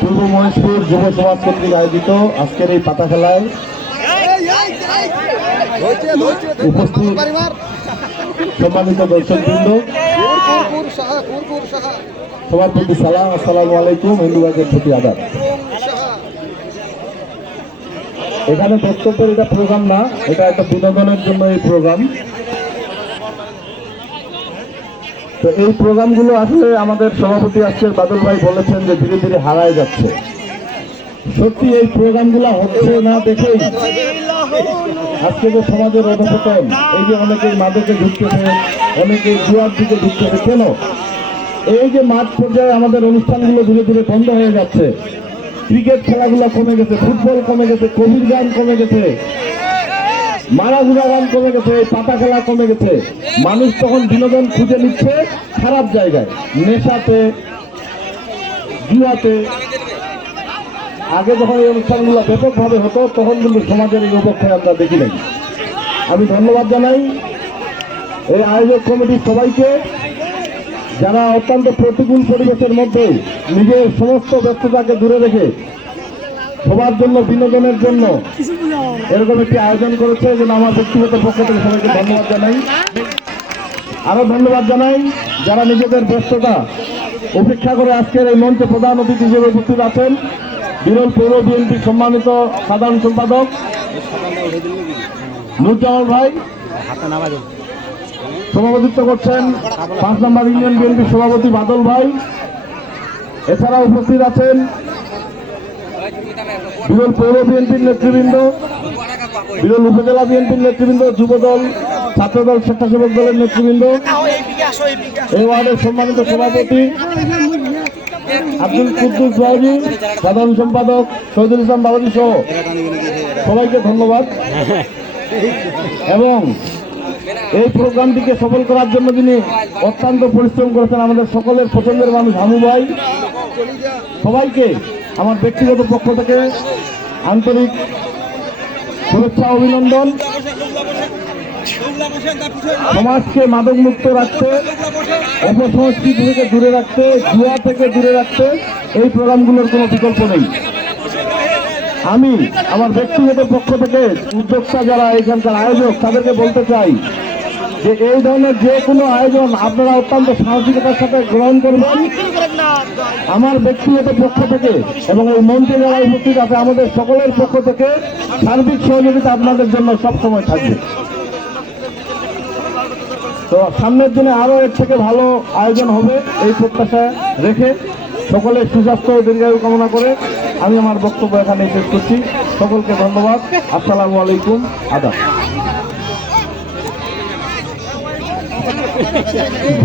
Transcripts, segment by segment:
পূর্ব মহেশপুর যুব সমাজ কর্তৃক আয়োজিত আজকের এই পাতা খেলায় উপস্থিত সম্মানিত দর্শকবৃন্দ, সবার প্রতি সালাম, আসসালামু আলাইকুম, হিন্দু ভাইদের প্রতি আদাব। এখানে বক্তব্যের এটা প্রোগ্রাম না, এটা একটা বিনোদনের জন্য এই প্রোগ্রাম। তো এই প্রোগ্রামগুলো আসলে আমাদের সভাপতি আজকের বাদল ভাই বলেছেন যে ধীরে ধীরে হারায় যাচ্ছে। সত্যি এই প্রোগ্রামগুলো হচ্ছে না দেখেই আজকে যে সমাজের অধঃপতন, এই যে অনেকেই মাদকে ঢুকতেছে, অনেকেই জুয়ার দিকে ঢুকতেছে। কেন এই যে মাঠ পর্যায়ে আমাদের অনুষ্ঠানগুলো ধীরে ধীরে বন্ধ হয়ে যাচ্ছে? ক্রিকেট খেলাগুলো কমে গেছে, ফুটবল কমে গেছে, কবির গান কমে গেছে, মারাঘুরা গান কমে গেছে, পাতা খেলা কমে গেছে। মানুষ তখন বিনোদন খুঁজে নিচ্ছে খারাপ জায়গায়, নেশাতে, জুয়াতে। আগে যখন এই অনুষ্ঠানগুলো ব্যাপকভাবে হতো তখন কিন্তু সমাজের এই অবক্ষয় আমরা দেখি নাই। আমি ধন্যবাদ জানাই এই আয়োজক কমিটির সবাইকে, যারা অত্যন্ত প্রতিকূল পরিবেশের মধ্যে নিজের সমস্ত ব্যস্ততাকে দূরে রেখে সবার জন্য বিনোদনের জন্য এরকম একটি আয়োজন করেছে। যেন আমার ব্যক্তিগত পক্ষ থেকে সবাইকে ধন্যবাদ জানাই। আরো ধন্যবাদ জানাই যারা নিজেদের ব্যস্ততা উপেক্ষা করে আজকের এই মঞ্চে প্রধান অতিথি হিসেবে উপস্থিত আছেন বিরল পৌর বিএনপির সম্মানিত সাধারণ সম্পাদক নুরজামাল ভাই, সভাপতিত্ব করছেন 5 নম্বর ইউনিয়ন বিএনপির সভাপতি বাদল ভাই। এছাড়া উপস্থিত আছেন বিরল পৌর বিএনপির নেতৃবৃন্দ, বিরল উপজেলা বিএনপির নেতৃবৃন্দ, যুবদল, ছাত্রদল, স্বেচ্ছাসেবক দলের নেতৃবৃন্দ, এই ওয়ার্ডের সম্মানিত সভাপতি আব্দুল কুদ্দুস ভাইজি, সাধারণ সম্পাদক শহীদুল ইসলাম বাবাজি সহ সবাইকে ধন্যবাদ। এবং এই প্রোগ্রামটিকে সফল করার জন্য যিনি অত্যন্ত পরিশ্রম করেছেন আমাদের সকলের পছন্দের মানুষ হামু ভাই, সবাইকে আমার ব্যক্তিগত পক্ষ থেকে আন্তরিক শুভেচ্ছা, অভিনন্দন। সমাজকে মাদক মুক্ত রাখতে, অপসংস্কৃতি থেকে দূরে রাখতে, জুয়া থেকে দূরে রাখতে এই প্রোগ্রামগুলোর কোনো বিকল্প নেই। আমি আমার ব্যক্তিগত পক্ষ থেকে উদ্যোক্তা যারা এখানকার আয়োজক তাদেরকে বলতে চাই যে এই ধরনের যে কোনো আয়োজন আপনারা অত্যন্ত সাহসিকতার সাথে গ্রহণ করবেন। আমার ব্যক্তিগত পক্ষ থেকে এবং এই মঞ্চে যারা উপস্থিত আছে আমাদের সকলের পক্ষ থেকে সার্বিক সহযোগিতা আপনাদের জন্য সবসময় থাকবে। তো সামনের দিনে আরো এর থেকে ভালো আয়োজন হবে এই প্রত্যাশা রেখে সকলের সুস্বাস্থ্য ও দীর্ঘায়ু কামনা করে আমি আমার বক্তব্য এখানে শেষ করছি। সকলকে ধন্যবাদ। আসসালামু আলাইকুম, আদাব।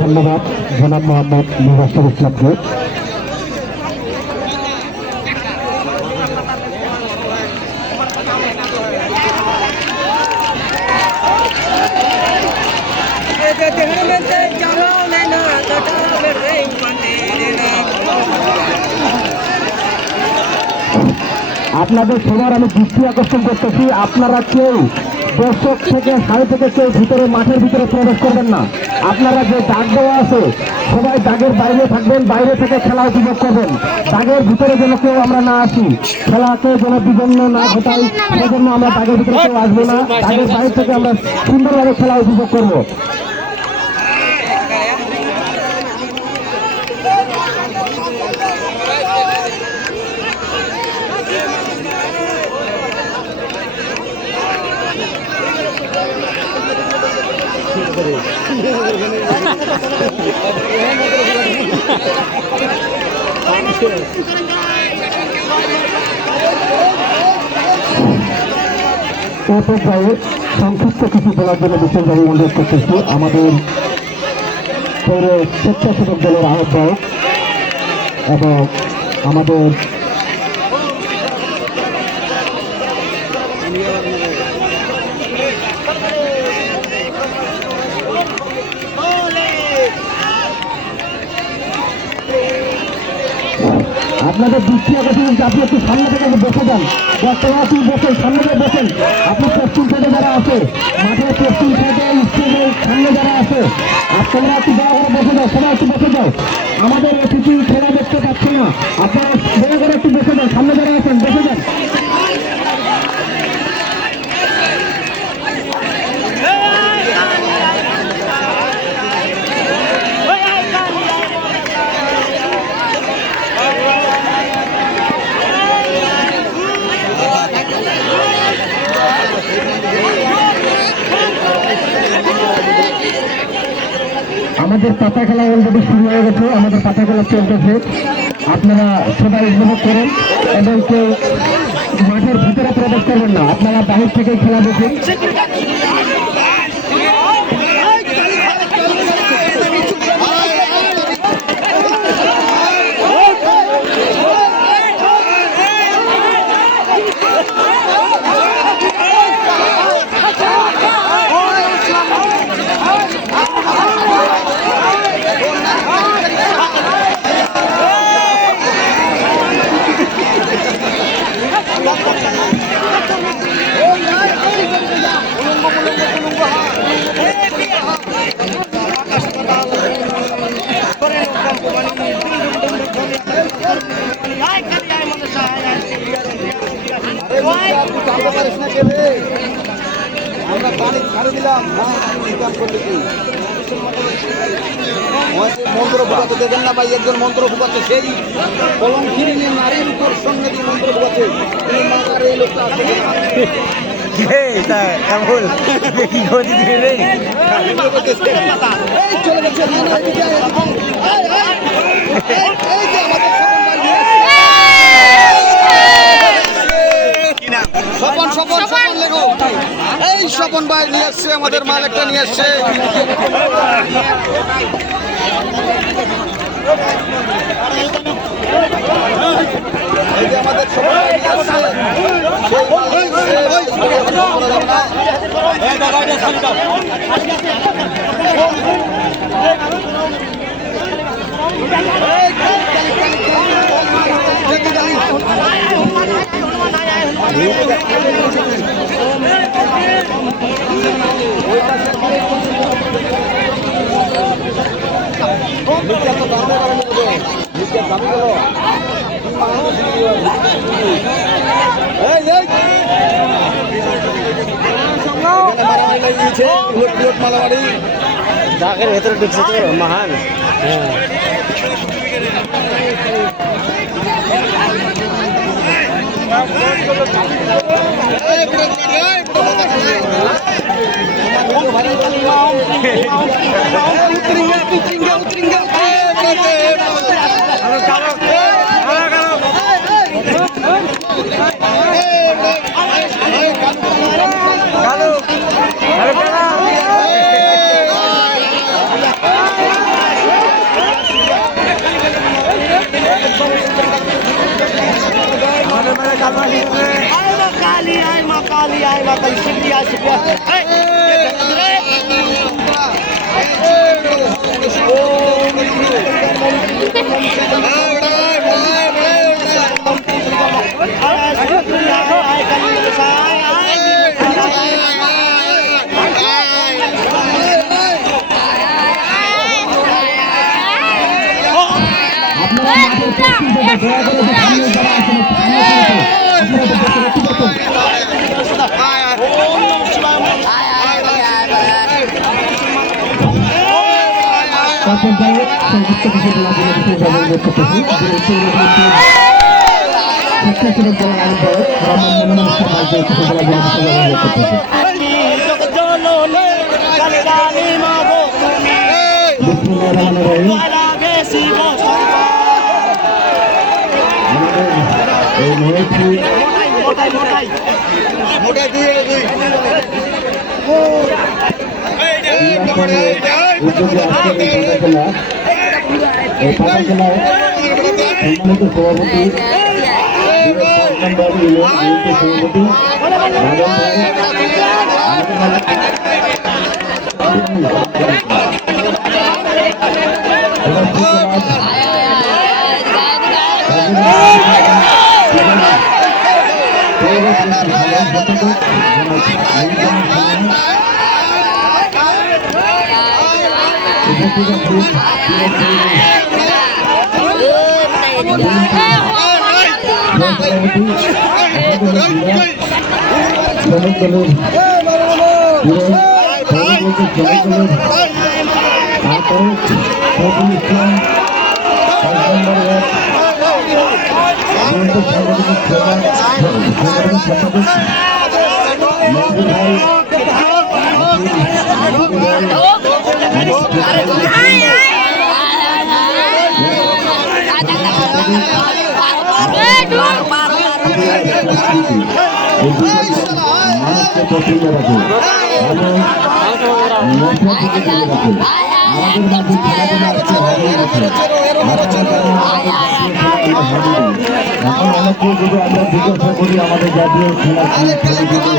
ধন্যবাদ জনাব মোহাম্মদ মুবাশশির ইসলামকে। আপনাদের সবার আমি দৃষ্টি আকর্ষণ করতেছি, আপনারা কেউ দর্শক থেকে সাড়ে থেকে কেউ ভিতরে মাঠের ভিতরে প্রবেশ করবেন না। আপনারা যে দাগ দেওয়া আছে সবাই দাগের বাইরে থাকবেন, বাইরে থেকে খেলা উপভোগ করবেন। দাগের ভিতরে যেন কেউ আমরা না আসি, খেলাকে যেন বিপন্ন না ঘটাই, সেজন্য আমরা দাগের ভিতরে কেউ আসবো না। দাগের বাইরে থেকে আমরা সুন্দরভাবে খেলা উপভোগ করবো। সংক্ষিপ্ত কিছু বলার জন্য বিশেষভাবে অনুরোধ করতেছি আমাদের পৌর স্বেচ্ছাসেবক দলের আহ্বায়ক এবং আমাদের আপনাদের দৃষ্টি আকর্ষণ, আপনি একটু সামনে থেকে বসে যান, বর্তমানে আপনি বসেন, সামনে বসেন। আপনি পশ্চিম সাইডে যারা আছে মাঠের পশ্চিম সাইডে সবাই একটু বসে যাও, আমাদের অতিথি খেলা দেখতে পাচ্ছে না, আপনারা দয়া করে একটু বসে যান, সামনে যারা আছেন বসে যান। আমাদের পাতা খেলা অলরেডি শুরু হয়ে গেছে, আমাদের পাতা খেলা চলতেছে, আপনারা সবাই উপভোগ করেন এবং কেউ মাঠের ভিতরে প্রবেশ করবেন না, আপনারা বাহির থেকে খেলা দেখুন। আমরা পানি ছাড়ে দিলাম মন্ত্র ফুকাতে দেখেন না ভাই, একজন মন্ত্র ফুকাতে, সেই কলম কিনে নিয়ে নারীর উপর সঙ্গে দিয়ে মন্ত্র ফুকাতে, এই লোকটা আসে চলে গেছে। স্বপন লেখো, এই স্বপন ভাই নিয়ে আসছে, আমাদের মাল একটা নিয়ে আসছে। এই যে আমাদের স্বপন ভাই নিয়ে আসছে, সেই মাল মালাবাড়ি ডাকের ভেতরে ঢুকছে তো মহান। মানুষকে পছন্দ রাখে এবং মশলা থেকে দূরে রাখে। আমাদের মাঝে খেলাধুলা আজকে হারিয়ে গেছে। এখন অনেকে যদি আমরা জিজ্ঞাসা করি আমাদের জাতীয় খেলা কি খেলে থেকে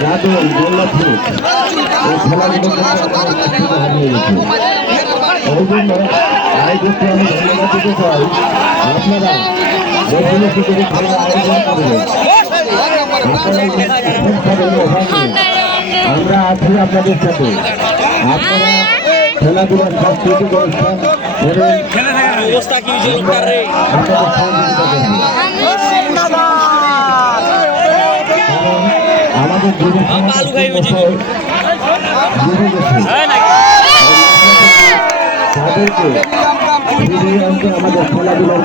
গাজল গোল্লাপুর এই খেলাগুলো হারিয়ে গেছে। ওই জন্য আয়োজককে আমি ধন্যবাদ দিতে চাই, আপনারা এগুলো কি করে খেলা আয়োজন করবেন। আমরা আছি আপনাদের সাথে। আপনারা খেলাধুলার সাংস্কৃতিক অনুষ্ঠান এবং আপনাদের সহযোগিতা করবেন। আমাদের যুব সমাজ তাদেরকে ফিরিয়ে আনতে আমাদের খেলাধুলার